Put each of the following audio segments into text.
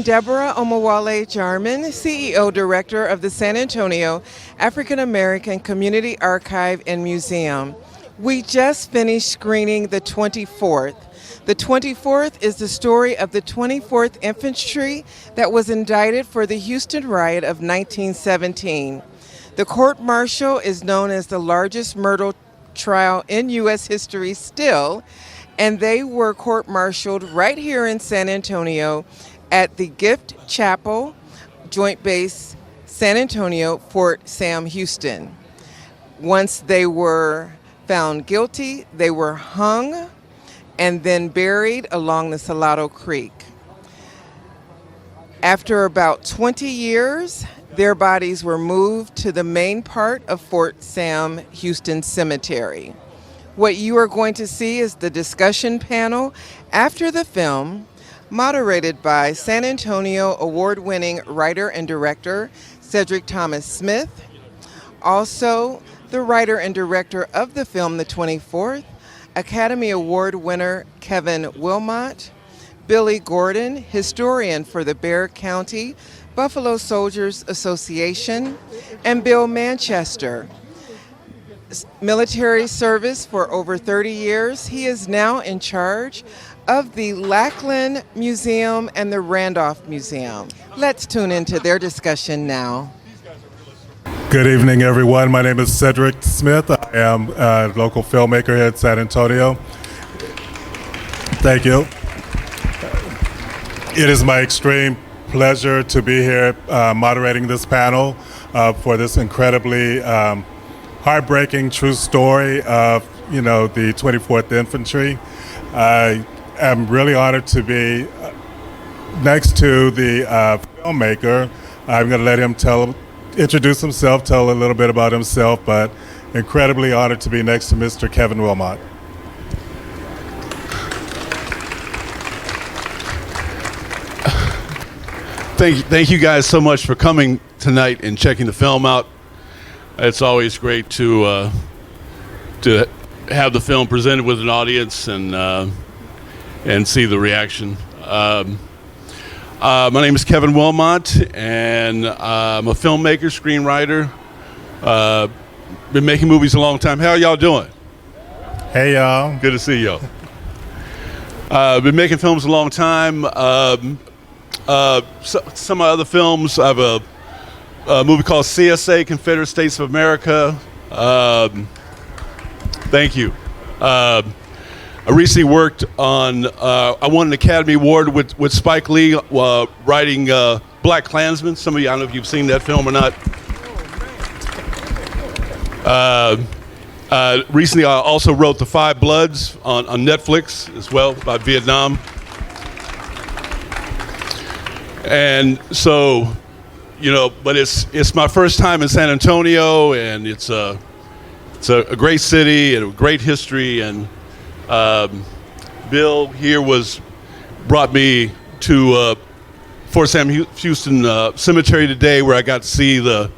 I'm Deborah Omowale Jarman, CEO Director of the San Antonio African American Community Archive and Museum. We just finished screening the 24th. The 24th is the story of the 24th Infantry that was indicted for the Houston riot of 1917. The court-martial is known as the largest murder trial in U.S. history still, and they were court-martialed right here in San Antonio at the Gift Chapel, Joint Base San Antonio, Fort Sam Houston. Once they were found guilty, they were hung and then buried along the Salado Creek. After about 20 years, their bodies were moved to the main part of Fort Sam Houston Cemetery. What you are going to see is the discussion panel after the film, moderated by San Antonio award-winning writer and director Cedric Smith. Also, the writer and director of the film The 24th, Academy Award winner Kevin Willmott, Billy Gordon, historian for the Bexar County Buffalo Soldiers Association, and Bill Manchester. Military service for over 30 years, he is now in charge of the Lackland Museum and the Randolph Museum. Let's tune into their discussion now. Good evening, everyone. My name is Cedric Smith. I am a local filmmaker here in San Antonio. Thank you. It is my extreme pleasure to be here moderating this panel for this incredibly heartbreaking true story of, the 24th Infantry. I am really honored to be next to the filmmaker. I'm going to let him introduce himself, tell a little bit about himself, but incredibly honored to be next to Mr. Kevin Willmott. Thank you guys so much for coming tonight and checking the film out. It's always great to have the film presented with an audience and see the reaction. My name is Kevin Willmott, and I'm a filmmaker, screenwriter. Been making movies a long time. How are y'all doing? Hey, y'all. Good to see y'all. Been making films a long time. Some of my other films, I have a movie called CSA, Confederate States of America. Thank you. I recently worked on, I won an Academy Award with Spike Lee writing BlacKkKlansman. Some of you, I don't know if you've seen that film or not. Recently I also wrote The Five Bloods on Netflix as well, about Vietnam. And so, but it's my first time in San Antonio, and it's a great city and a great history, and Bill here brought me to Fort Sam Houston Cemetery today, where I got to see the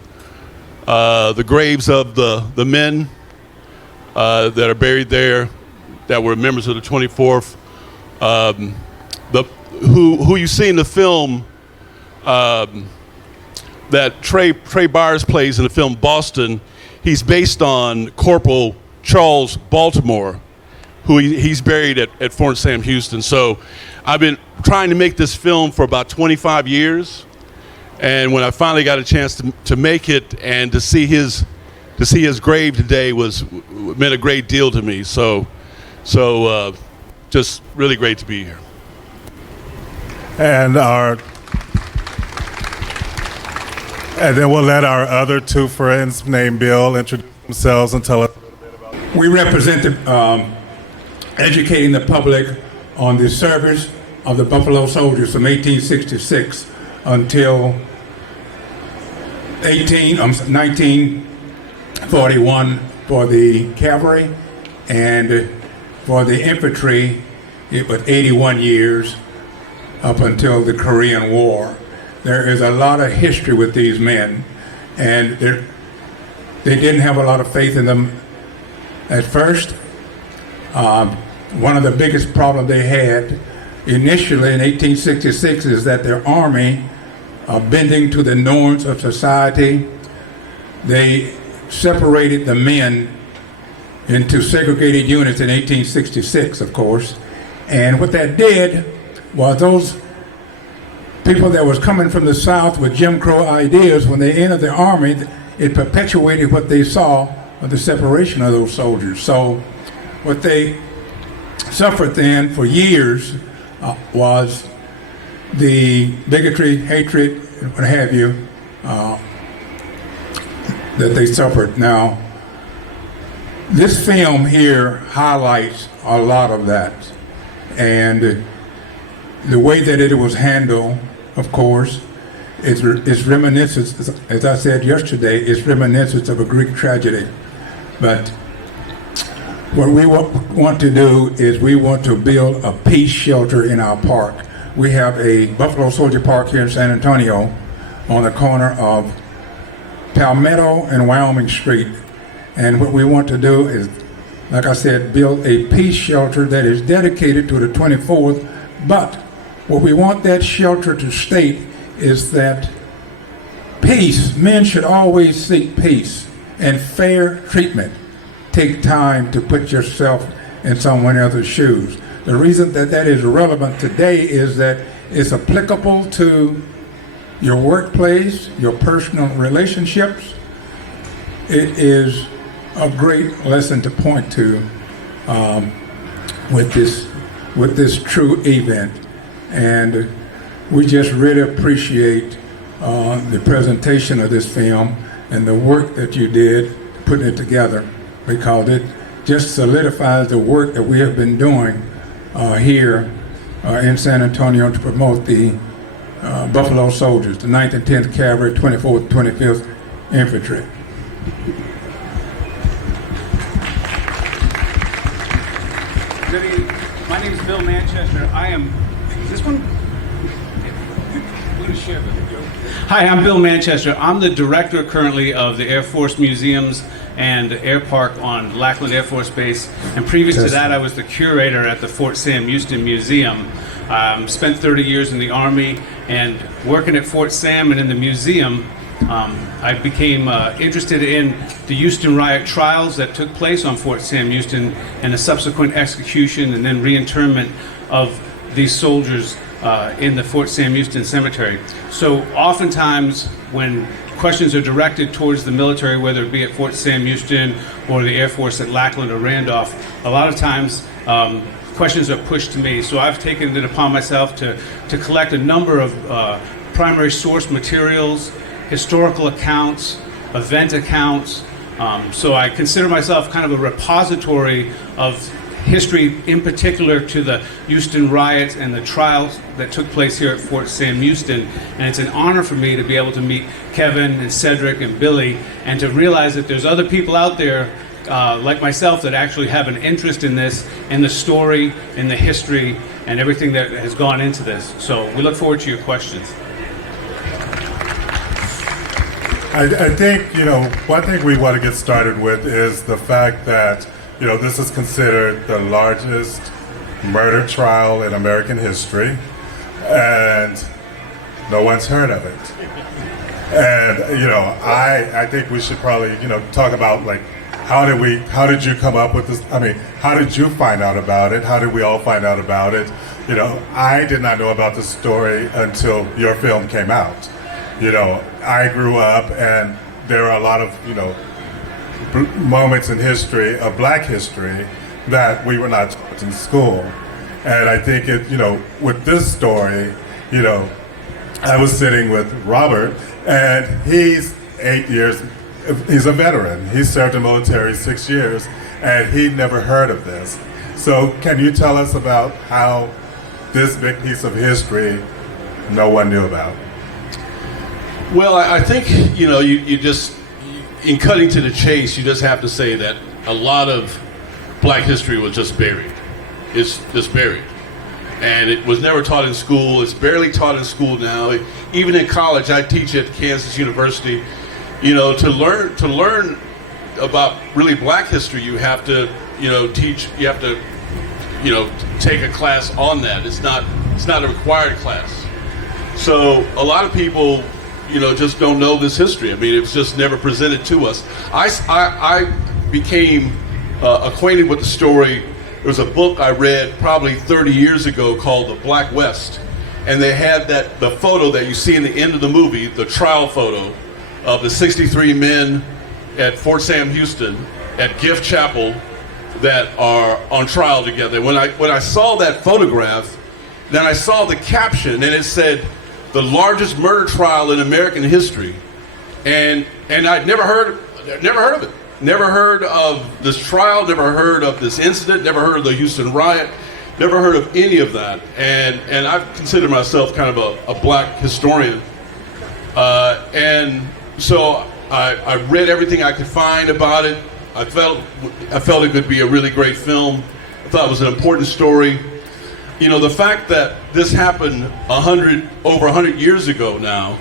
graves of the men that are buried there, that were members of the 24th. Who you see in the film, that Trey Byers plays in the film Boston, he's based on Corporal Charles Baltimore, who he's buried at Fort Sam Houston. So I've been trying to make this film for about 25 years, and when I finally got a chance to make it and to see his grave today meant a great deal to me. So just really great to be here. And then we'll let our other two friends named Bill introduce themselves and tell us a little bit about it. We represent educating the public on the service of the Buffalo Soldiers from 1866 until 1941 for the cavalry, and for the infantry it was 81 years up until the Korean War. There is a lot of history with these men, and they didn't have a lot of faith in them at first. One of the biggest problems they had initially in 1866 is that their army, bending to the norms of society, they separated the men into segregated units in 1866, of course. And what that did was those people that was coming from the South with Jim Crow ideas, when they entered the army, it perpetuated what they saw of the separation of those soldiers. So what they suffered then for years was the bigotry, hatred, and what have you, that they suffered. Now, this film here highlights a lot of that. And the way that it was handled, of course, it's reminiscent, as I said yesterday, it's reminiscent of a Greek tragedy. But what we want to do is we want to build a peace shelter in our park. We have a Buffalo Soldier Park here in San Antonio on the corner of Palmetto and Wyoming Street. And what we want to do is, like I said, build a peace shelter that is dedicated to the 24th. But what we want that shelter to state is that peace, men should always seek peace and fair treatment. Take time to put yourself in someone else's shoes. The reason that that is relevant today is that it's applicable to your workplace, your personal relationships. It is a great lesson to point to with this true event. And we just really appreciate the presentation of this film and the work that you did putting it together, because it just solidifies the work that we have been doing here in San Antonio to promote the Buffalo Soldiers, the 9th and 10th Cavalry, 24th, 25th Infantry. Good evening. My name is Bill Manchester. I am, is this one? Hi, I'm Bill Manchester. I'm the director currently of the Air Force Museums and Air Park on Lackland Air Force Base. And previous to that, I was the curator at the Fort Sam Houston Museum. Spent 30 years in the Army, and working at Fort Sam and in the museum, I became interested in the Houston riot trials that took place on Fort Sam Houston and the subsequent execution and then reinterment of these soldiers in the Fort Sam Houston Cemetery. So oftentimes when questions are directed towards the military, whether it be at Fort Sam Houston or the Air Force at Lackland or Randolph, a lot of times questions are pushed to me. So I've taken it upon myself to collect a number of primary source materials, historical accounts, event accounts. So I consider myself kind of a repository of history, in particular to the Houston riots and the trials that took place here at Fort Sam Houston. And it's an honor for me to be able to meet Kevin and Cedric and Billy, and to realize that there's other people out there like myself that actually have an interest in this, in the story, in the history, and everything that has gone into this. So we look forward to your questions. I think, one thing we want to get started with is the fact that, this is considered the largest murder trial in American history, and no one's heard of it. And, I think we should probably, talk about, like, how did you come up with this? I mean, how did you find out about it? How did we all find out about it? I did not know about this story until your film came out. I grew up, and there are a lot of, moments in history, of Black history, that we were not taught in school. And I think with this story, I was sitting with Robert, and he's 8 years, he's a veteran. He served in the military 6 years, and he'd never heard of this. So can you tell us about how this big piece of history no one knew about? Well, I think, you just, in cutting to the chase, you just have to say that a lot of Black history was just buried. It's just buried. And it was never taught in school. It's barely taught in school now. Even in college, I teach at Kansas University. To learn about really Black history, you have to, you have to take a class on that. It's not a required class. So a lot of people, just don't know this history. I mean, it was just never presented to us. I became acquainted with the story. There was a book I read probably 30 years ago called The Black West, and they had the photo that you see in the end of the movie, the trial photo of the 63 men at Fort Sam Houston at Gift Chapel that are on trial together. When I saw that photograph, then I saw the caption, and it said, "The largest murder trial in American history," and I'd never heard of it. Never heard of this trial. Never heard of this incident. Never heard of the Houston riot. Never heard of any of that. And I've considered myself kind of a black historian, and so I read everything I could find about it. I felt it could be a really great film. I thought it was an important story. The fact that this happened over 100 years ago now,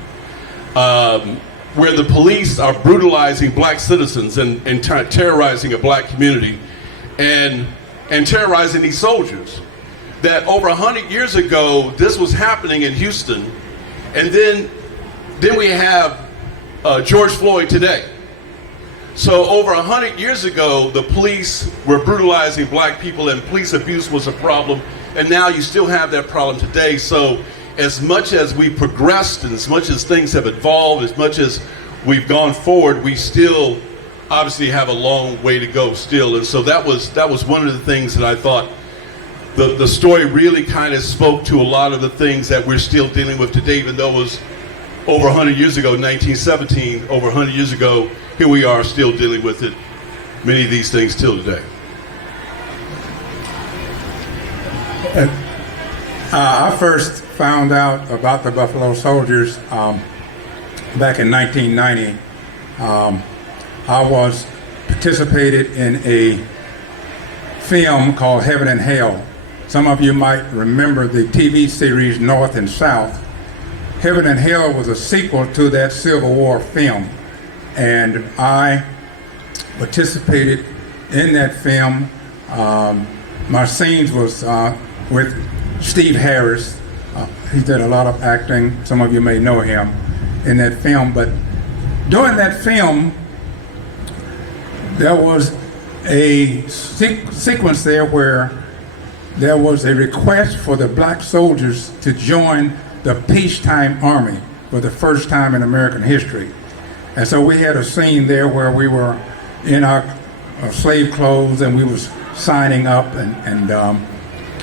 where the police are brutalizing black citizens and terrorizing a black community and terrorizing these soldiers. That over 100 years ago, this was happening in Houston, and then we have George Floyd today. So over 100 years ago, the police were brutalizing black people and police abuse was a problem, and now you still have that problem today. So as much as we progressed and as much as things have evolved, as much as we've gone forward, we still obviously have a long way to go still. And so that was one of the things that I thought the story really kind of spoke to a lot of the things that we're still dealing with today, even though it was over 100 years ago, 1917, over 100 years ago, here we are still dealing with it, many of these things till today. I first found out about the Buffalo Soldiers back in 1990. I was participated in a film called Heaven and Hell. Some of you might remember the TV series North and South. Heaven and Hell was a sequel to that Civil War film, and I participated in that film. My scenes was with Steve Harris. He did a lot of acting. Some of you may know him in that film. But during that film, there was a sequence there where there was a request for the black soldiers to join the peacetime army for the first time in American history. And so we had a scene there where we were in our slave clothes and we was signing up and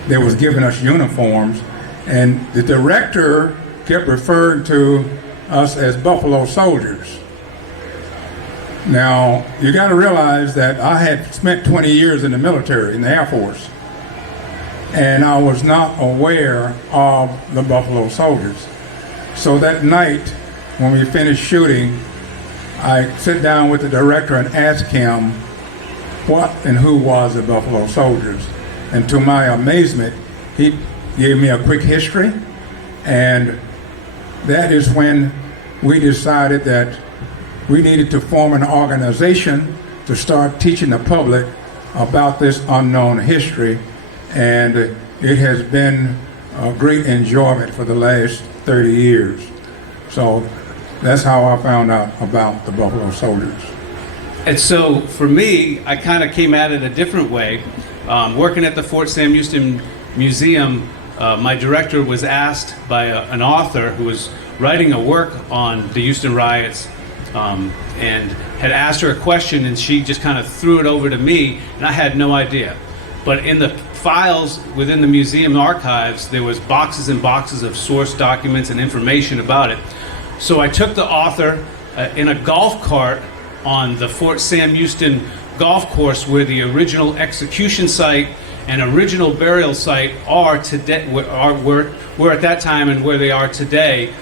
they was giving us uniforms, and the director kept referring to us as Buffalo Soldiers. Now, you got to realize that I had spent 20 years in the military, in the Air Force, and I was not aware of the Buffalo Soldiers. So that night, when we finished shooting, I sat down with the director and asked him what and who was the Buffalo Soldiers. And to my amazement, he gave me a quick history, and that is when we decided that we needed to form an organization to start teaching the public about this unknown history, and it has been a great enjoyment for the last 30 years. So that's how I found out about the Buffalo Soldiers. And so for me, I kind of came at it a different way. Working at the Fort Sam Houston Museum, my director was asked by an author who was writing a work on the Houston riots, and had asked her a question, and she just kind of threw it over to me, and I had no idea. But in the files within the museum archives, there was boxes and boxes of source documents and information about it. So I took the author in a golf cart on the Fort Sam Houston golf course, where the original execution site and original burial site are today, were at that time and where they are today,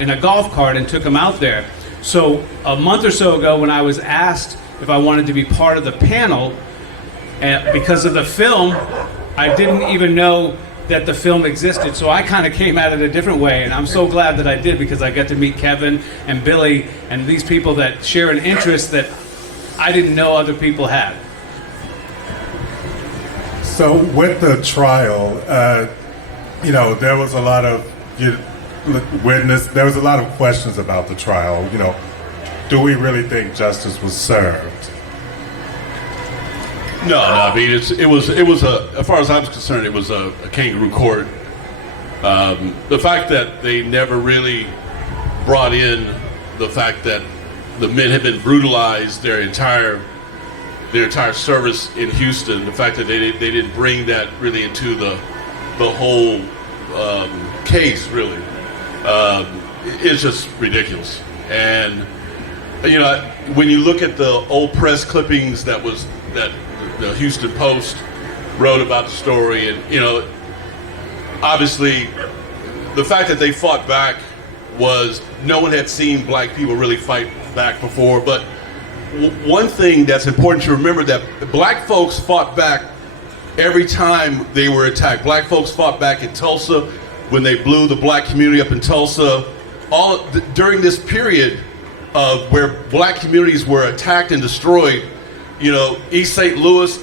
in a golf cart, and took them out there. So a month or so ago, when I was asked if I wanted to be part of the panel, because of the film, I didn't even know that the film existed. So I kind of came at it a different way, and I'm so glad that I did, because I got to meet Kevin and Billy and these people that share an interest that I didn't know other people had. So with the trial, there was a lot of there was a lot of questions about the trial. Do we really think justice was served? No, I mean it was as far as I was concerned, it was a kangaroo court. The fact that they never really brought in the fact that the men had been brutalized their entire service in Houston, the fact that they didn't bring that really into the whole case really is just ridiculous. And when you look at the old press clippings that the Houston Post wrote about the story, and obviously the fact that they fought back was no one had seen black people really fight back before. But one thing that's important to remember, that black folks fought back every time they were attacked. Black folks fought back in Tulsa when they blew the black community up in Tulsa. During this period of where black communities were attacked and destroyed, East St. Louis,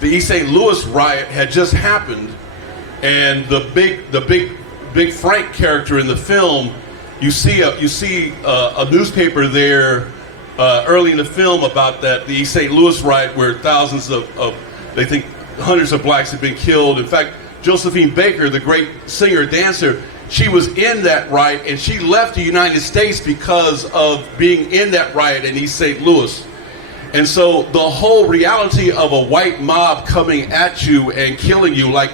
the East St. Louis riot had just happened, and the big Frank character in the film, you see a newspaper there early in the film about the East St. Louis riot, where thousands of they think hundreds of blacks had been killed. In fact, Josephine Baker, the great singer dancer, she was in that riot, and she left the United States because of being in that riot in East St. Louis. And so the whole reality of a white mob coming at you and killing you, like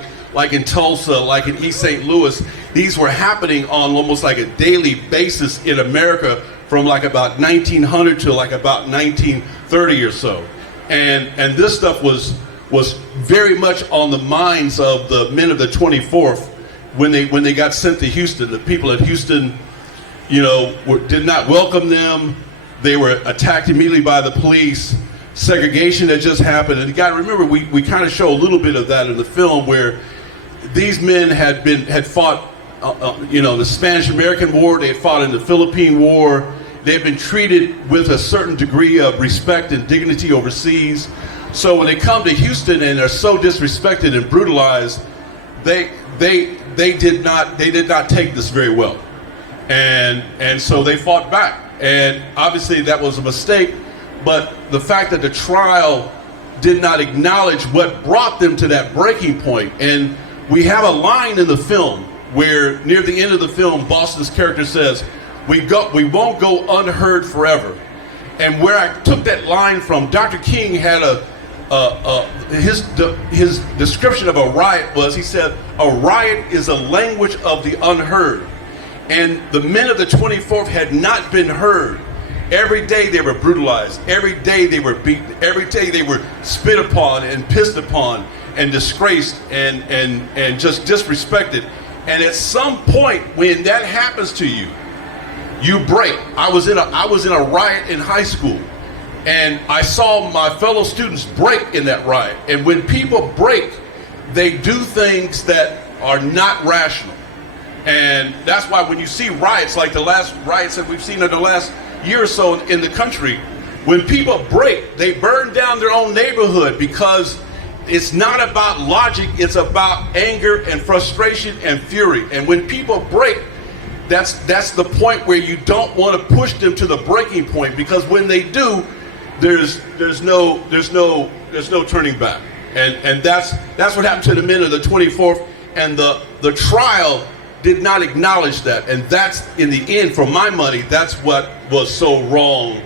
in Tulsa, like in East St. Louis, these were happening on almost like a daily basis in America from like about 1900 to like about 1930 or so. And this stuff was very much on the minds of the men of the 24th when they got sent to Houston. The people at Houston, did not welcome them. They were attacked immediately by the police. Segregation had just happened. And you got to remember, we kind of show a little bit of that in the film, where these men had fought, the Spanish-American War. They had fought in the Philippine War. They had been treated with a certain degree of respect and dignity overseas. So when they come to Houston and are so disrespected and brutalized, they did not take this very well, and so they fought back. And obviously that was a mistake, but the fact that the trial did not acknowledge what brought them to that breaking point. And we have a line in the film where near the end of the film, Boston's character says, we won't go unheard forever. And where I took that line from, Dr. King had his description of a riot was, he said, a riot is a language of the unheard. And the men of the 24th had not been heard. Every day they were brutalized. Every day they were beaten. Every day they were spit upon and pissed upon and disgraced and just disrespected. And at some point when that happens to you, you break. I was in a riot in high school, and I saw my fellow students break in that riot. And when people break, they do things that are not rational. And that's why when you see riots like the last riots that we've seen in the last year or so in the country, when people break, they burn down their own neighborhood, because it's not about logic, it's about anger and frustration and fury. And when people break, that's the point where you don't want to push them to the breaking point, because when they do, there's no turning back. And that's what happened to the men of the 24th, and the trial did not acknowledge that. And that's, in the end, for my money, that's what was so wrong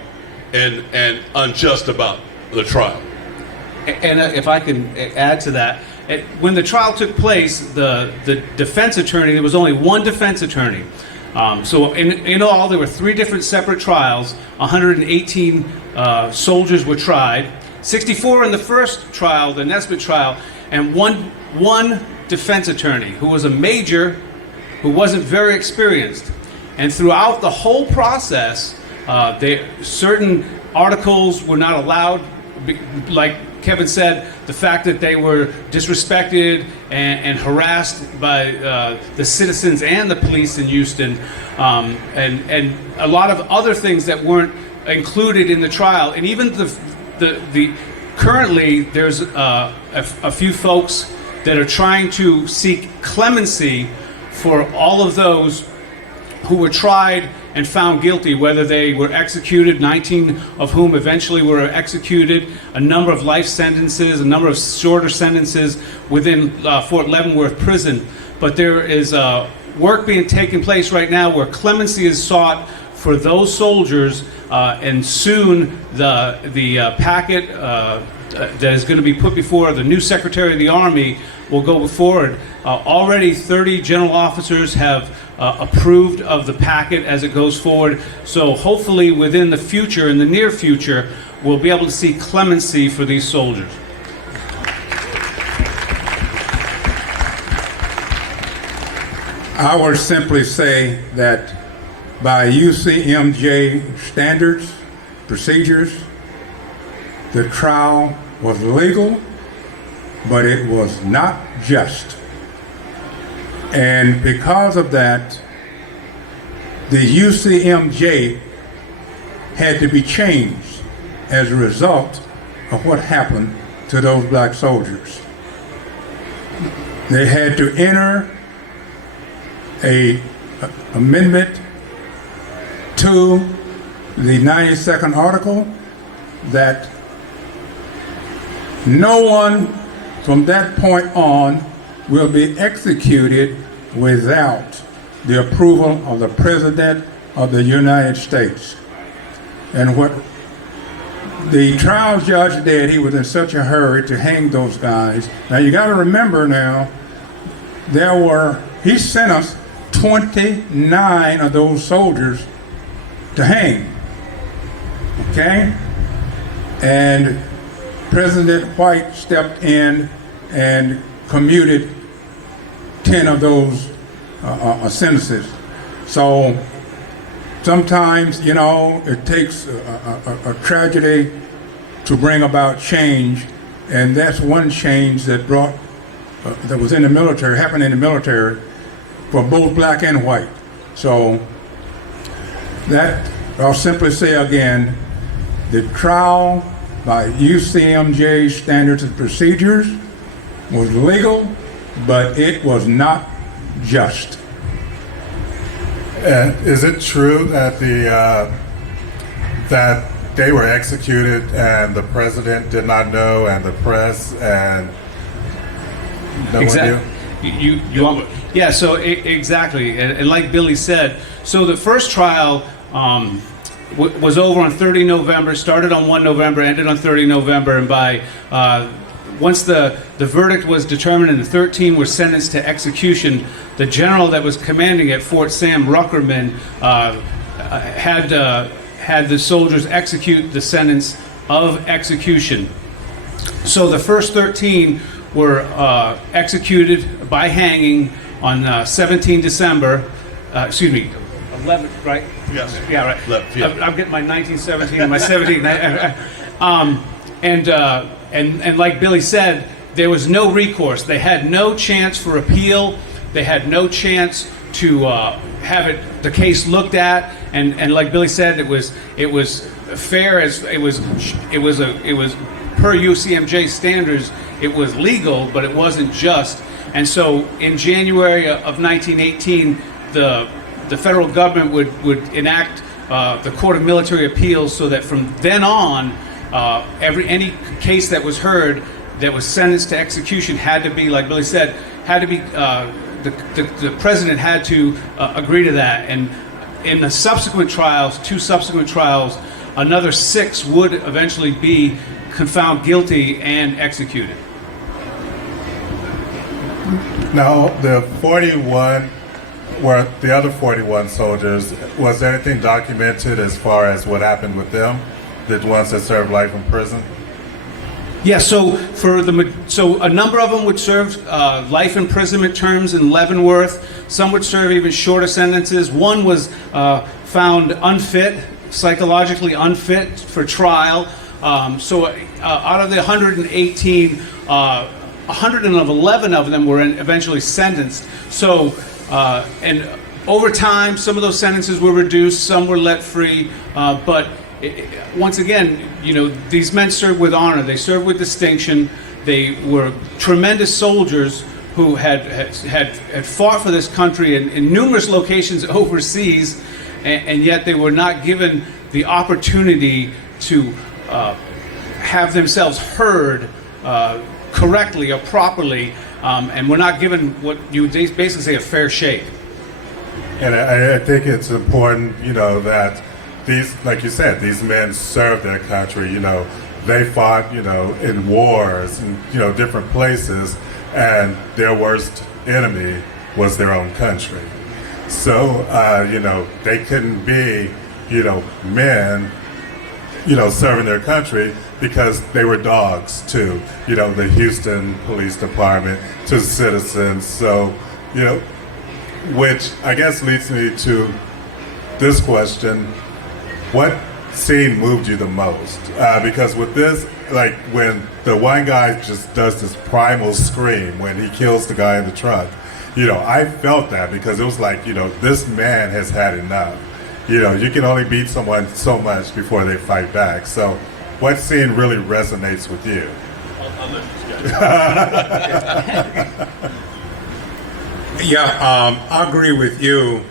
and unjust about the trial. And if I can add to that, when the trial took place, the defense attorney, there was only one defense attorney. So in all, there were 3 different separate trials. 118 soldiers were tried, 64 in the first trial, the Nesbitt trial, and one defense attorney who was a major, who wasn't very experienced. And throughout the whole process, certain articles were not allowed, like Kevin said, the fact that they were disrespected and harassed by the citizens and the police in Houston, and a lot of other things that weren't included in the trial. And even the currently there's a few folks that are trying to seek clemency for all of those who were tried and found guilty, whether they were executed, 19 of whom eventually were executed, a number of life sentences, a number of shorter sentences within Fort Leavenworth Prison. But there is work being taken place right now where clemency is sought for those soldiers, and soon the packet that is going to be put before the new Secretary of the Army will go forward. Already 30 general officers have approved of the packet as it goes forward. So hopefully within the future, in the near future, we'll be able to see clemency for these soldiers. I would simply say that by UCMJ standards, procedures, the trial was legal, but it was not just. And because of that, the UCMJ had to be changed as a result of what happened to those black soldiers. They had to enter a amendment to the 92nd article that no one from that point on will be executed without the approval of the President of the United States. And what the trial judge did, he was in such a hurry to hang those guys. Now you got to remember now, he sentenced 29 of those soldiers to hang, okay? And President White stepped in and commuted 10 of those sentences. So sometimes, you know, it takes a tragedy to bring about change, and that's one change that that was in the military, happened in the military for both black and white. So that, I'll simply say again, the trial by UCMJ standards and procedures was legal, but it was not just. And is it true that that they were executed and the president did not know, and the press and no Exactly. one knew? Yeah, so exactly. And like Billy said, so the first trial was over on 30 November, started on 1 November, ended on 30 November, and by once the verdict was determined and the 13 were sentenced to execution, the general that was commanding at Fort Sam, Ruckerman, had the soldiers execute the sentence of execution. So the first 13 were executed by hanging on 17 December, 11, right? Yes. Yeah, right. 11, yeah. I'm getting my 1917 and my 17. And like Billy said, there was no recourse. They had no chance for appeal. They had no chance to have the case looked at. And like Billy said, it was fair as it was per UCMJ standards. It was legal, but it wasn't just. And so in January of 1918, the federal government would enact the Court of Military Appeals, so that from then on, any case that was heard that was sentenced to execution had to be, like Billy said, the president had to agree to that. And in the subsequent trials, 2 subsequent trials, another 6 would eventually be found guilty and executed. Now, the 41 were the other 41 soldiers. Was there anything documented as far as what happened with them, the ones that served life in prison? Yeah, so a number of them would serve life imprisonment terms in Leavenworth. Some would serve even shorter sentences. One was found unfit, psychologically unfit for trial. So out of the 118, 111 of them were eventually sentenced. So, and over time, some of those sentences were reduced, some were let free, but once again, these men served with honor. They served with distinction. They were tremendous soldiers who had fought for this country in numerous locations overseas, and yet they were not given the opportunity to have themselves heard correctly or properly, and were not given what you would basically say a fair shake. And I think it's important, that these, like you said, these men served their country. They fought, in wars and different places, and their worst enemy was their own country. So they couldn't be men serving their country, because they were dogs to the Houston Police Department, to citizens. So which I guess leads me to this question: what scene moved you the most? Because with this, like when the one guy just does this primal scream when he kills the guy in the truck, I felt that, because it was like, this man has had enough. You can only beat someone so much before they fight back. So what scene really resonates with you? I'll let this guy. Yeah, I agree with you.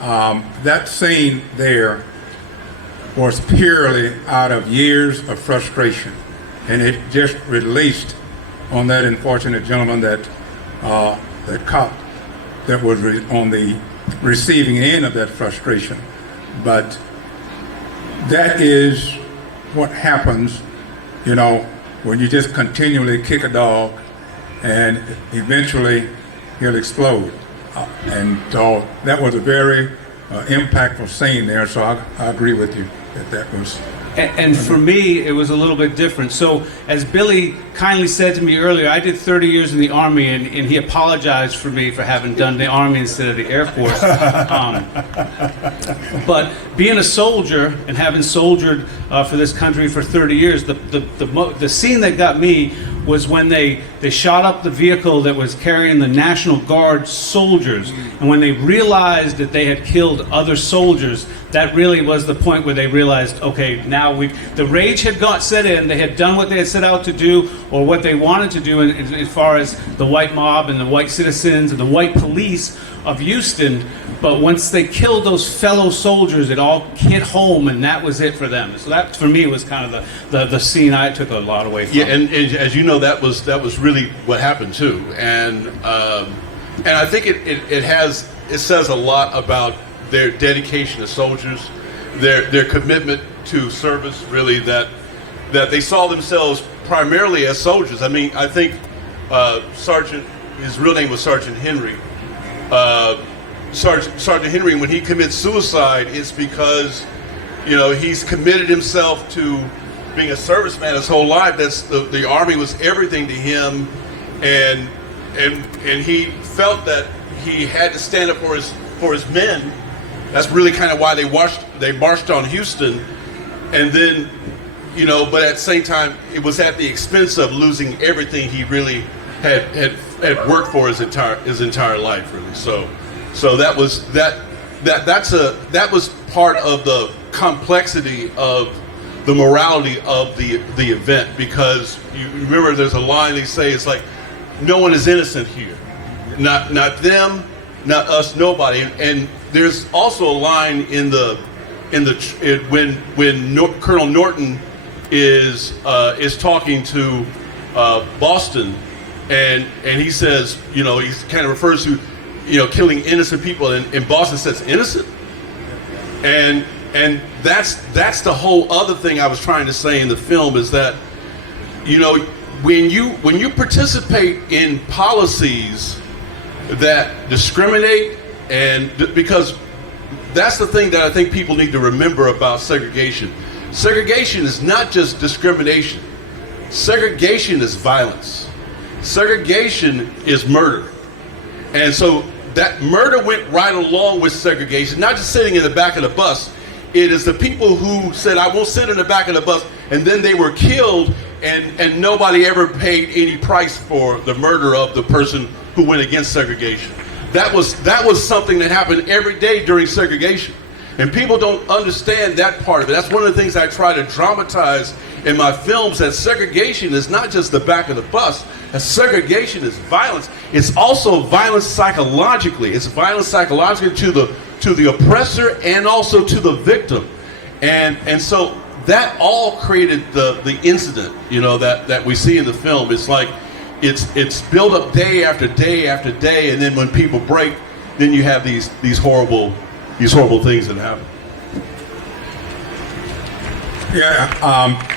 That scene there was purely out of years of frustration, and it just released on that unfortunate gentleman, that cop that was on the receiving end of that frustration. But that is what happens, when you just continually kick a dog, and eventually he'll explode. And so that was a very impactful scene there. So I agree with you that was. And for me, it was a little bit different. So, as Billy kindly said to me earlier, I did 30 years in the Army, and he apologized for me for having done the Army instead of the Air Force. But being a soldier and having soldiered for this country for 30 years, the scene that got me was when they shot up the vehicle that was carrying the National Guard soldiers. And when they realized that they had killed other soldiers, that really was the point where they realized, okay, now the rage had set in. They had done what they had set out to do, or what they wanted to do, as far as the white mob and the white citizens and the white police of Houston. But once they killed those fellow soldiers, it all hit home, and that was it for them. So that, for me, was kind of the scene I took a lot away from. Yeah, and as you know, that was really what happened too, and I think it says a lot about their dedication as soldiers, their commitment to service, really, that they saw themselves primarily as soldiers. I mean, I think his real name was Sergeant Henry. Sergeant Henry, when he commits suicide, it's because he's committed himself to being a serviceman his whole life. That's the Army was everything to him, and he felt that he had to stand up for his men. That's really kind of why they marched on Houston, and then but at the same time, it was at the expense of losing everything he really had worked for his entire life, really. So that was that was part of the complexity of the morality of the event, because you remember there's a line they say, it's like, no one is innocent here, not them, not us, nobody. And there's also a line when Colonel Norton is talking to Boston, and he says, he kind of refers to killing innocent people, and Boston says innocent, and that's the whole other thing I was trying to say in the film, is that when you participate in policies that discriminate, and because that's the thing that I think people need to remember about segregation. Segregation is not just discrimination. Segregation is violence. Segregation is murder. And so that murder went right along with segregation, not just sitting in the back of the bus. It is the people who said, I won't sit in the back of the bus, and then they were killed, and nobody ever paid any price for the murder of the person who went against segregation. That was something that happened every day during segregation. And people don't understand that part of it. That's one of the things I try to dramatize in my films, that segregation is not just the back of the bus. That segregation is violence. It's also violence psychologically. It's violence psychologically to the oppressor and also to the victim. And so that all created the incident, you know, that we see in the film. It's like it's built up day after day after day, and then when people break, then you have these horrible things that happen. Yeah.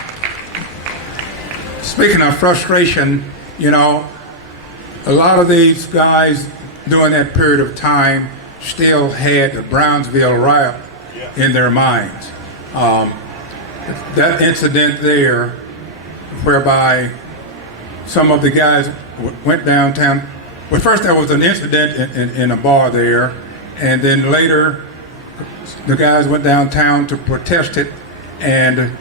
Speaking of frustration, you know, a lot of these guys during that period of time still had the Brownsville Riot in their minds. That incident there, whereby some of the guys went downtown. Well, first there was an incident in a bar there, and then later the guys went downtown to protest it, and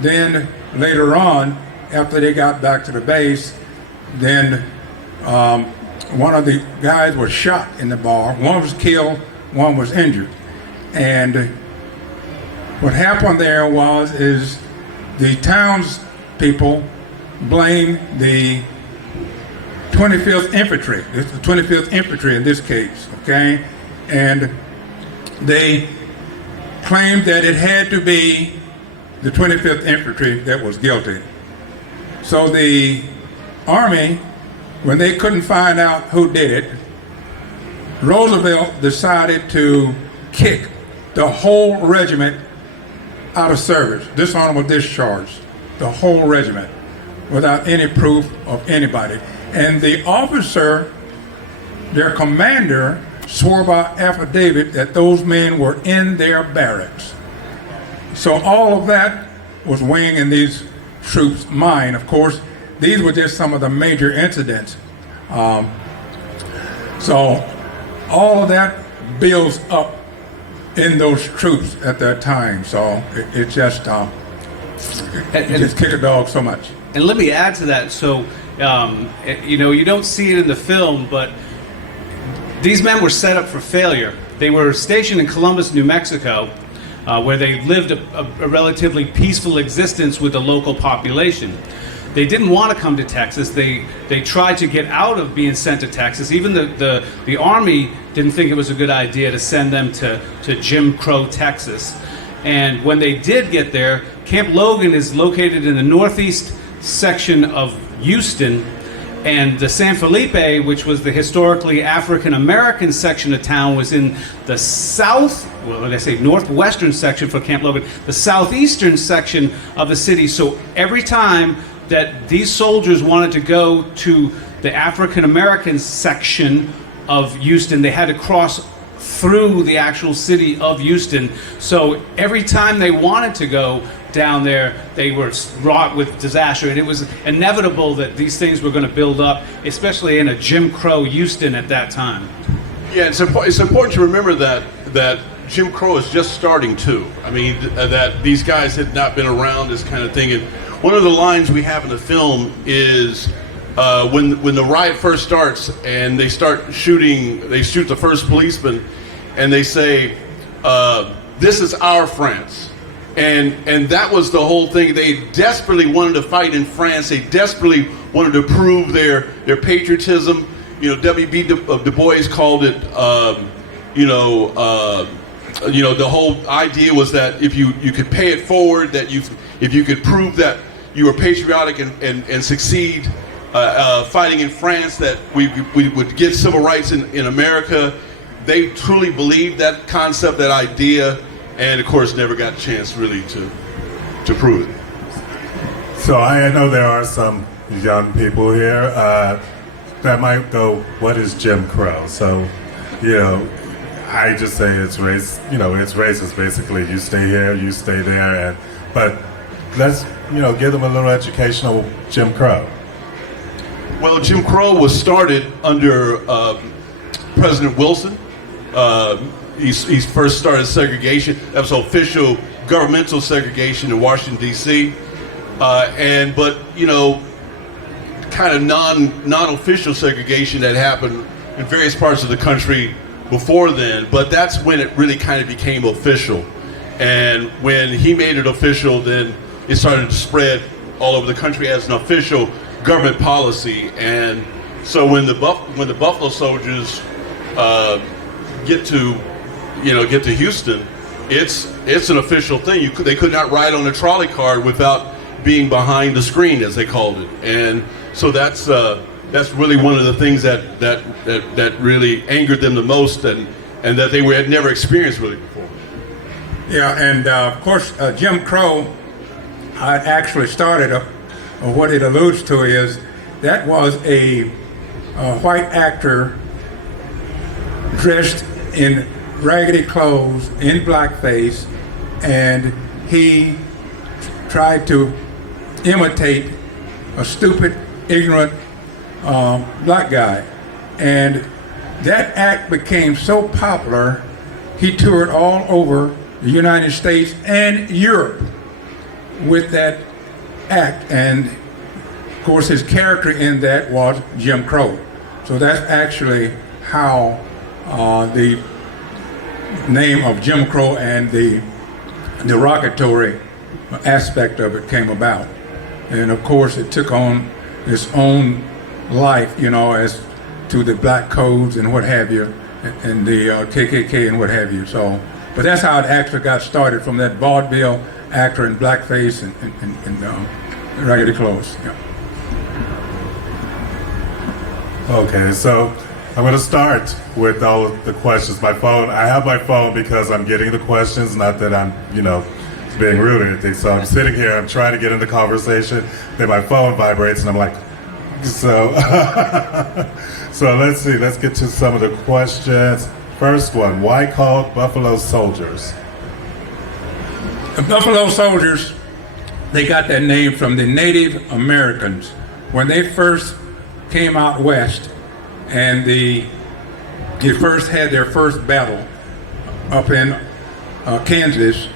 then later on, after they got back to the base, then one of the guys was shot in the bar. One was killed, one was injured. And what happened there is the townspeople blamed the 25th Infantry. It's the 25th Infantry in this case, okay? And they claimed that it had to be the 25th Infantry that was guilty. So the Army, when they couldn't find out who did it, Roosevelt decided to kick the whole regiment out of service, dishonorable discharge, the whole regiment, without any proof of anybody. And the officer, their commander, swore by affidavit that those men were in their barracks. So all of that was weighing in these troops' mind. Of course, these were just some of the major incidents. So all of that builds up in those troops at that time. So it just kick a dog so much. And let me add to that. So, you know, you don't see it in the film, but these men were set up for failure. They were stationed in Columbus, New Mexico, where they lived a relatively peaceful existence with the local population. They didn't want to come to Texas. They tried to get out of being sent to Texas. Even the Army didn't think it was a good idea to send them to Jim Crow, Texas. And when they did get there, Camp Logan is located in the northeast section of Houston, and the San Felipe, which was the historically African-American section of town, was in the south, well, when I say northwestern section for Camp Logan, the southeastern section of the city. So every time that these soldiers wanted to go to the African-American section of Houston, they had to cross through the actual city of Houston. So every time they wanted to go down there, they were wrought with disaster, and it was inevitable that these things were going to build up, especially in a Jim Crow Houston at that time. Yeah, it's important to remember that Jim Crow is just starting too. I mean, that these guys had not been around, this kind of thing. And one of the lines we have in the film is when the riot first starts and they start shooting, they shoot the first policeman, and they say, "This is our France." And that was the whole thing. They desperately wanted to fight in France. They desperately wanted to prove their patriotism. You know, W.B. Du Bois called it, the whole idea was that if you could pay it forward, that if you could prove that you were patriotic and succeed fighting in France, that we would get civil rights in America. They truly believed that concept, that idea, and of course never got a chance really to prove it. So I know there are some young people here that might go, what is Jim Crow? So, you know, I just say it's race, you know, it's racist basically. You stay here, you stay there, but let's, you know, give them a little educational Jim Crow. Well, Jim Crow was started under President Wilson. He first started segregation. That was official governmental segregation in Washington, D.C. But you know, kind of non-official segregation that happened in various parts of the country before then, but that's when it really kind of became official. And when he made it official, then it started to spread all over the country as an official government policy. And so when the Buffalo Soldiers get to Houston, it's an official thing. They could not ride on a trolley car without being behind the screen, as they called it. And so that's really one of the things that really angered them the most, and that they had never experienced really before. Yeah, and of course, Jim Crow actually started, what it alludes to is that was a white actor dressed in raggedy clothes, in blackface, and he tried to imitate a stupid, ignorant black guy. And that act became so popular, he toured all over the United States and Europe with that act. And of course, his character in that was Jim Crow. So that's actually how the name of Jim Crow and the derogatory aspect of it came about. And of course, it took on its own life, as to the black codes and what have you, and the KKK and what have you. So, but that's how it actually got started, from that vaudeville actor in blackface and raggedy clothes. Yeah. Okay, so I'm going to start with all of the questions. I have my phone because I'm getting the questions, not that I'm, being rude or anything. So I'm sitting here, I'm trying to get into conversation, then my phone vibrates, and I'm like, so let's see, let's get to some of the questions. First one, why called Buffalo Soldiers? The Buffalo Soldiers, they got that name from the Native Americans. When they first came out west, and they first had their first battle up in Kansas,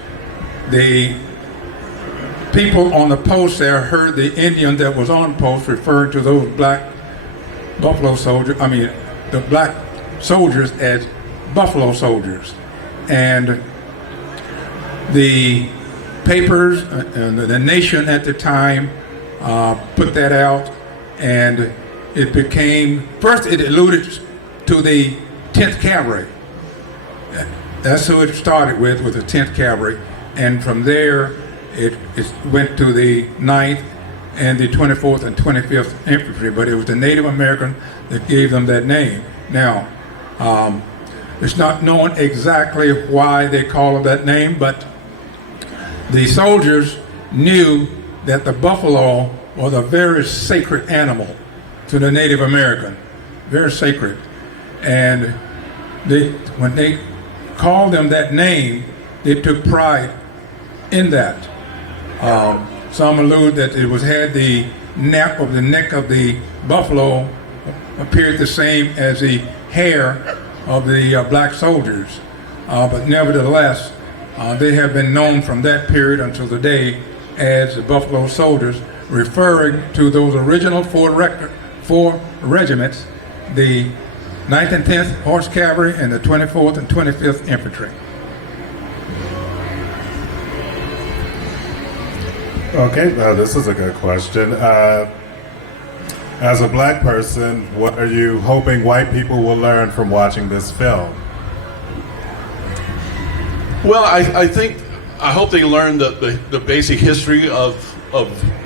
the people on the post there heard the Indian that was on post refer to those black Buffalo soldiers, the black soldiers as Buffalo Soldiers. And the papers and the Nation at the time put that out, and it became, first it alluded to the 10th Cavalry. That's who it started with the 10th Cavalry. And from there, it went to the 9th and the 24th and 25th Infantry, but it was the Native American that gave them that name. Now, it's not known exactly why they call them that name, but the soldiers knew that the buffalo was a very sacred animal to the Native American, very sacred. And when they called them that name, they took pride in that. Some allude that it had the nape of the neck of the buffalo appeared the same as the hair of the black soldiers. But nevertheless, they have been known from that period until today as the Buffalo Soldiers, referring to those original four regiments, the 9th and 10th Horse Cavalry and the 24th and 25th Infantry. Okay, this is a good question. As a black person, what are you hoping white people will learn from watching this film? Well, I hope they learn the basic history of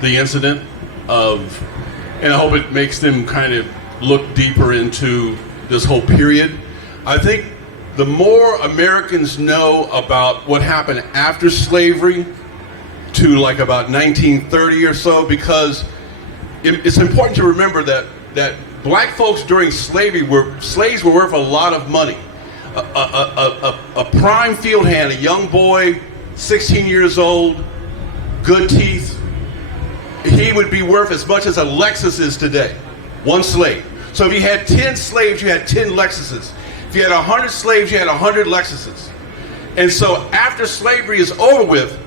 the incident, and I hope it makes them kind of look deeper into this whole period. I think the more Americans know about what happened after slavery to like about 1930 or so, because it's important to remember that black folks during slavery slaves were worth a lot of money. A prime field hand, a young boy, 16 years old, good teeth, he would be worth as much as a Lexus is today, one slave. So if you had 10 slaves, you had 10 Lexuses. If you had 100 slaves, you had 100 Lexuses. And so after slavery is over with,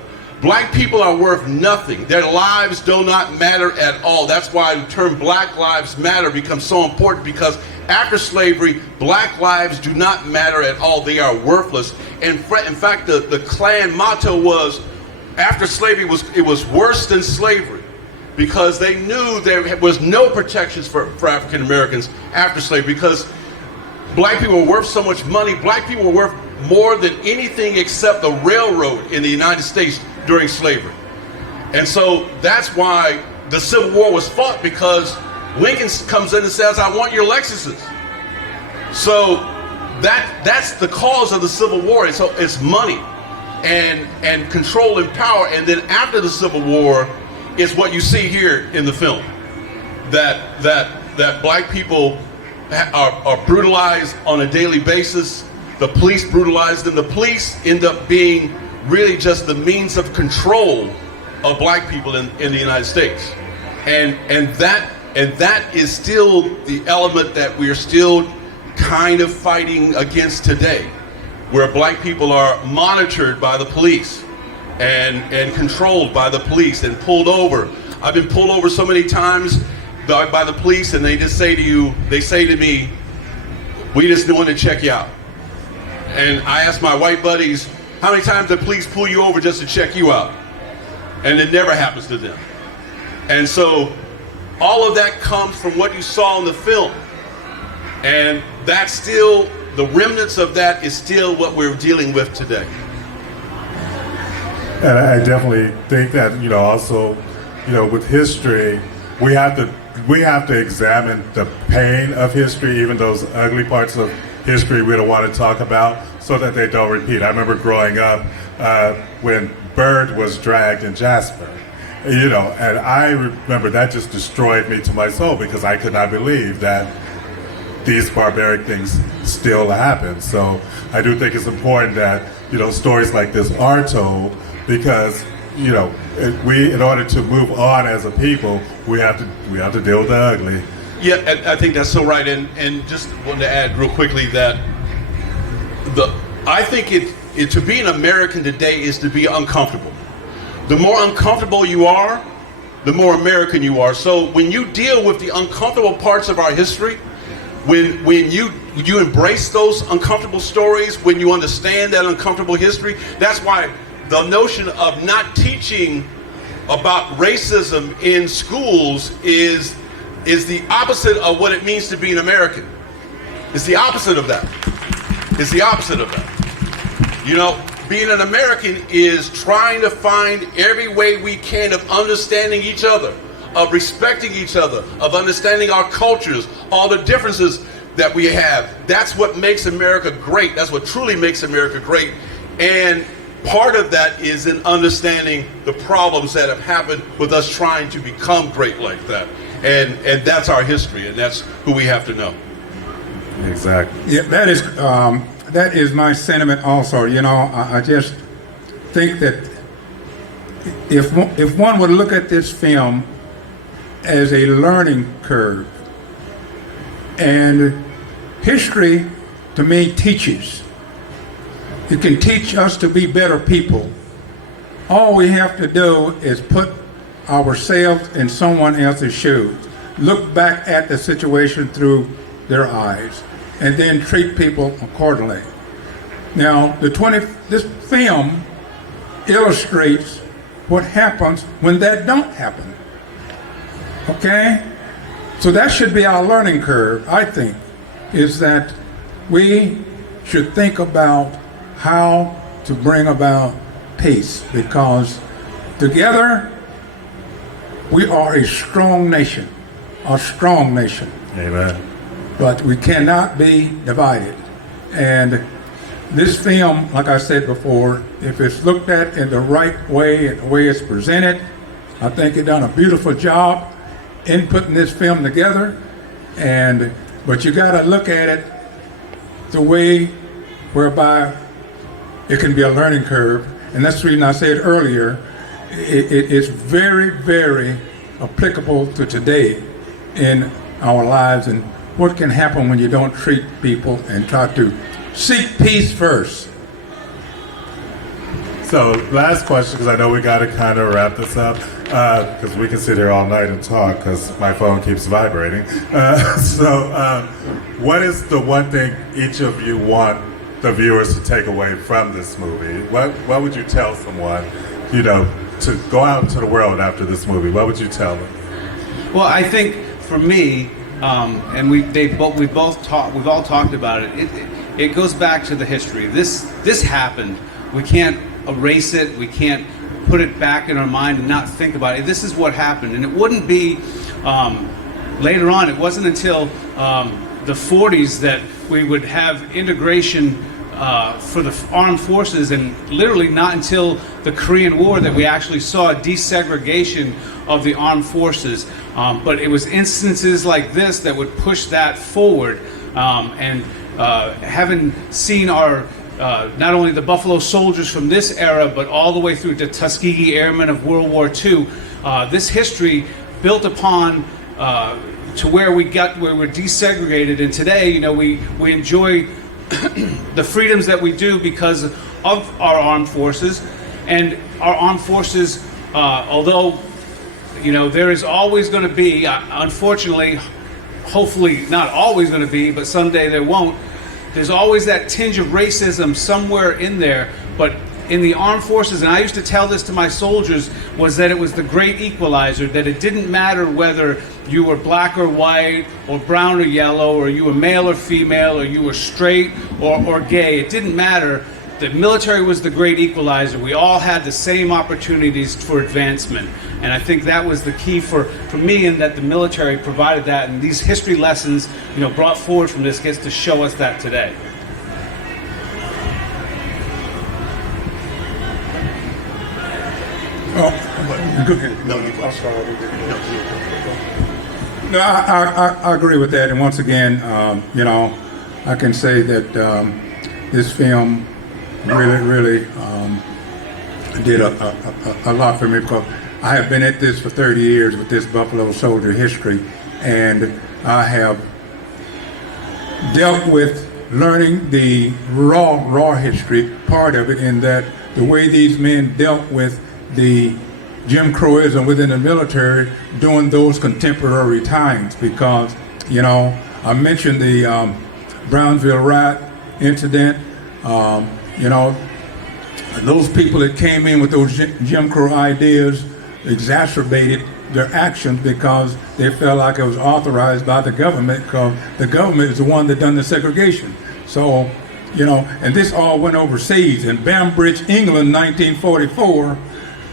Black people are worth nothing. Their lives do not matter at all. That's why the term Black Lives Matter becomes so important, because after slavery, black lives do not matter at all. They are worthless. And in fact, the Klan motto was, after slavery, it was worse than slavery, because they knew there was no protections for African Americans after slavery, because black people were worth so much money. Black people were worth more than anything except the railroad in the United States during slavery. And so that's why the Civil War was fought, because Lincoln comes in and says, I want your Lexuses. So that's the cause of the Civil War. So it's money and control and power. And then after the Civil War is what you see here in the film, that black people are brutalized on a daily basis. The police brutalize them. The police end up being really just the means of control of black people in the United States. And that is still the element that we're still kind of fighting against today, where black people are monitored by the police and controlled by the police and pulled over. I've been pulled over so many times by the police, and they just say to me, we just want to check you out. And I ask my white buddies, how many times the police pull you over just to check you out? And it never happens to them. And so all of that comes from what you saw in the film. And that's still, the remnants of that is still what we're dealing with today. And I definitely think that, also, with history, we have to examine the pain of history, even those ugly parts of history we don't want to talk about, so that they don't repeat. I remember growing up when Bird was dragged in Jasper, and I remember that just destroyed me to my soul, because I could not believe that these barbaric things still happen. So I do think it's important that, stories like this are told, because, we, in order to move on as a people, we have to deal with the ugly. Yeah, I think that's so right. And just wanted to add real quickly that I think it to be an American today is to be uncomfortable. The more uncomfortable you are, the more American you are. So when you deal with the uncomfortable parts of our history, when you embrace those uncomfortable stories, when you understand that uncomfortable history, that's why the notion of not teaching about racism in schools is the opposite of what it means to be an American. It's the opposite of that. It's the opposite of that. Being an American is trying to find every way we can of understanding each other, of respecting each other, of understanding our cultures, all the differences that we have. That's what makes America great. That's what truly makes America great. And part of that is in understanding the problems that have happened with us trying to become great like that. And that's our history, and that's who we have to know. Exactly. Yeah, that is my sentiment also. I just think that if one would look at this film as a learning curve, and history to me teaches. It can teach us to be better people. All we have to do is put ourselves in someone else's shoes, look back at the situation through their eyes, and then treat people accordingly. Now, this film illustrates what happens when that don't happen. Okay? So that should be our learning curve, I think, is that we should think about how to bring about peace, because together we are a strong nation. Amen. But we cannot be divided. And this film, like I said before, if it's looked at in the right way and the way it's presented, I think it's done a beautiful job in putting this film together. But you got to look at it the way whereby it can be a learning curve. And that's the reason I said earlier, it's very, very applicable to today in our lives and what can happen when you don't treat people and try to seek peace first. So last question, because I know we got to kind of wrap this up, because we can sit here all night and talk because my phone keeps vibrating. What is the one thing each of you want the viewers to take away from this movie? What would you tell someone, you know, to go out into the world after this movie? What would you tell them? Well, I think for me, and we've all talked about it. It goes back to the history. This happened. We can't erase it. We can't put it back in our mind and not think about it. This is what happened, and it wouldn't be later on. It wasn't until the 40s that we would have integration for the armed forces, and literally not until the Korean War that we actually saw desegregation of the armed forces. But it was instances like this that would push that forward. And having seen our not only the Buffalo Soldiers from this era, but all the way through to Tuskegee Airmen of World War II, this history built upon to where we're desegregated, and today, you know, we enjoy the freedoms that we do because of our armed forces. And our armed forces, although, you know, there is always going to be, unfortunately, hopefully not always going to be, but someday there won't, there's always that tinge of racism somewhere in there. But in the armed forces, and I used to tell this to my soldiers, was that it was the great equalizer, that it didn't matter whether you were black or white, or brown or yellow, or you were male or female, or you were straight or gay. It didn't matter. The military was the great equalizer. We all had the same opportunities for advancement. And I think that was the key for me, in that the military provided that, and these history lessons, you know, brought forward from this gets to show us that today. Oh, go ahead. No, I'm sorry. No, I agree with that. And once again, you know, I can say that this film really did a lot for me, because I have been at this for 30 years with this Buffalo Soldier history, and I have dealt with learning the raw history part of it, in that the way these men dealt with the Jim Crowism within the military during those contemporary times. Because, you know, I mentioned the Brownsville Riot incident. You know, those people that came in with those Jim Crow ideas exacerbated their actions because they felt like it was authorized by the government, because the government is the one that done the segregation. So, you know, and this all went overseas. In Bambridge, England, 1944,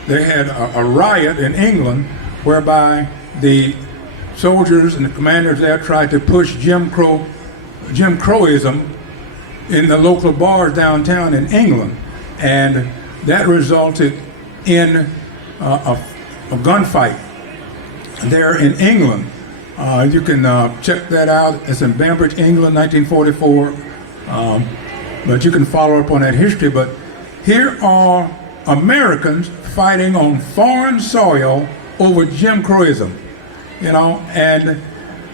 they had a riot in England whereby the soldiers and the commanders there tried to push Jim Crowism in the local bars downtown in England, and that resulted in a gunfight there in England. You can check that out. It's in Bambridge, England, 1944. But you can follow up on that history. But here are Americans fighting on foreign soil over Jim Crowism, you know, and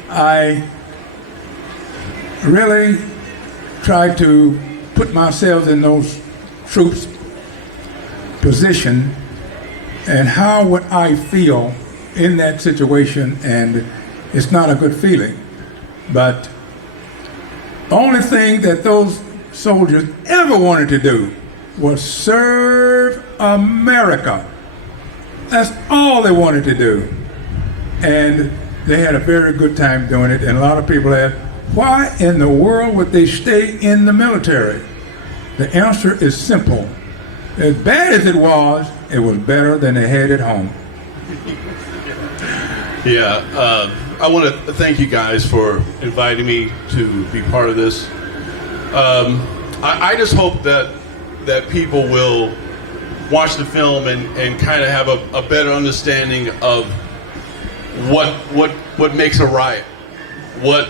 I really tried to put myself in those troops' position, and how would I feel in that situation. And it's not a good feeling. But the only thing that those soldiers ever wanted to do was serve America. That's all they wanted to do. And they had a very good time doing it. And a lot of people ask, why in the world would they stay in the military? The answer is simple. As bad as it was better than they had at home. Yeah, I want to thank you guys for inviting me to be part of this. I just hope that people will watch the film and kind of have a better understanding of what makes a riot, what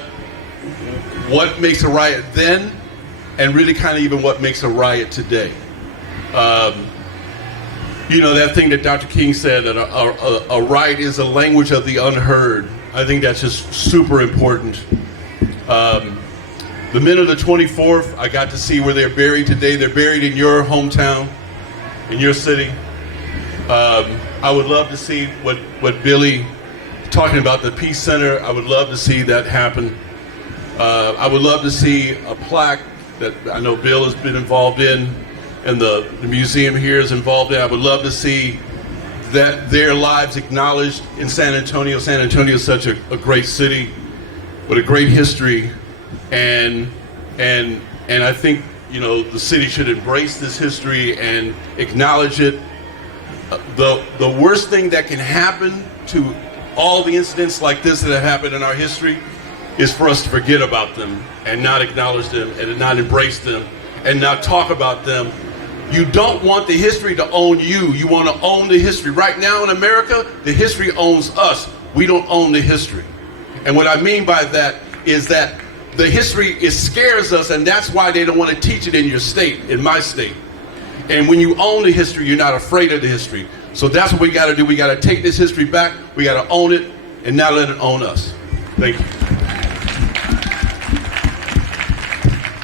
makes a riot then, and really kind of even what makes a riot today. You know, that thing that Dr. King said, that a riot is a language of the unheard. I think that's just super important. The men of the 24th, I got to see where they're buried today. They're buried in your hometown. in your city. I would love to see what Billy talking about the Peace Center. I would love to see that happen. I would love to see a plaque that I know Bill has been involved in, and the museum here is involved in. I would love to see that their lives acknowledged in San Antonio. San Antonio is such a great city with a great history, and I think, you know, the city should embrace this history and acknowledge it. The worst thing that can happen to all the incidents like this that have happened in our history is for us to forget about them and not acknowledge them and not embrace them and not talk about them. You don't want the history to own you. You want to own the history. Right now in America, the history owns us. We don't own the history. And what I mean by that is that the history scares us, and that's why they don't want to teach it in your state, in my state. And when you own the history, you're not afraid of the history. So that's what we got to do. We got to take this history back. We got to own it and not let it own us. Thank you.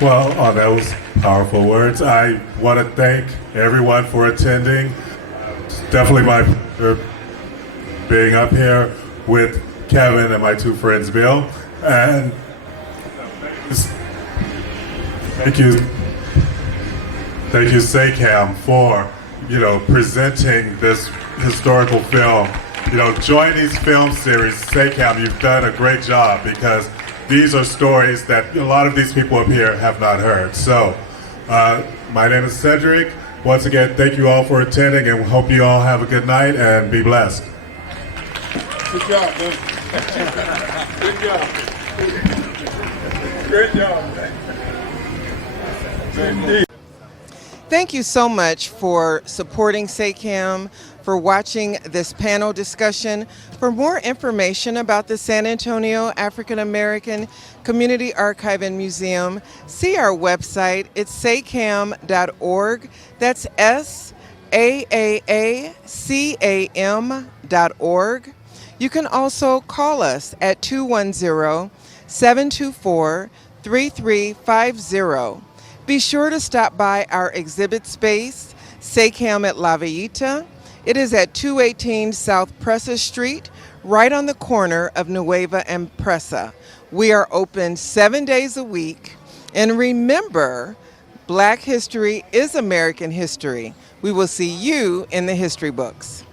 Well, those powerful words. I want to thank everyone for attending. It's definitely my pleasure being up here with Kevin and my two friends, Bill. And thank you, SAAACAM, for, you know, presenting this historical film. You know, join these film series. SAAACAM, you've done a great job, because these are stories that a lot of these people up here have not heard. So, my name is Cedric. Once again, thank you all for attending, and hope you all have a good night and be blessed. Good job, man. Good job. Great job, man. Indeed. Thank you so much for supporting SAAACAM, for watching this panel discussion. For more information about the San Antonio African American Community Archive and Museum, see our website. It's saacam.org. That's SAAACAM.org. You can also call us at 210-724-3350. Be sure to stop by our exhibit space, SAAACAM at La Villita. It is at 218 South Presa Street, right on the corner of Nueva and Presa. We are open 7 days a week. And remember, Black history is American history. We will see you in the history books.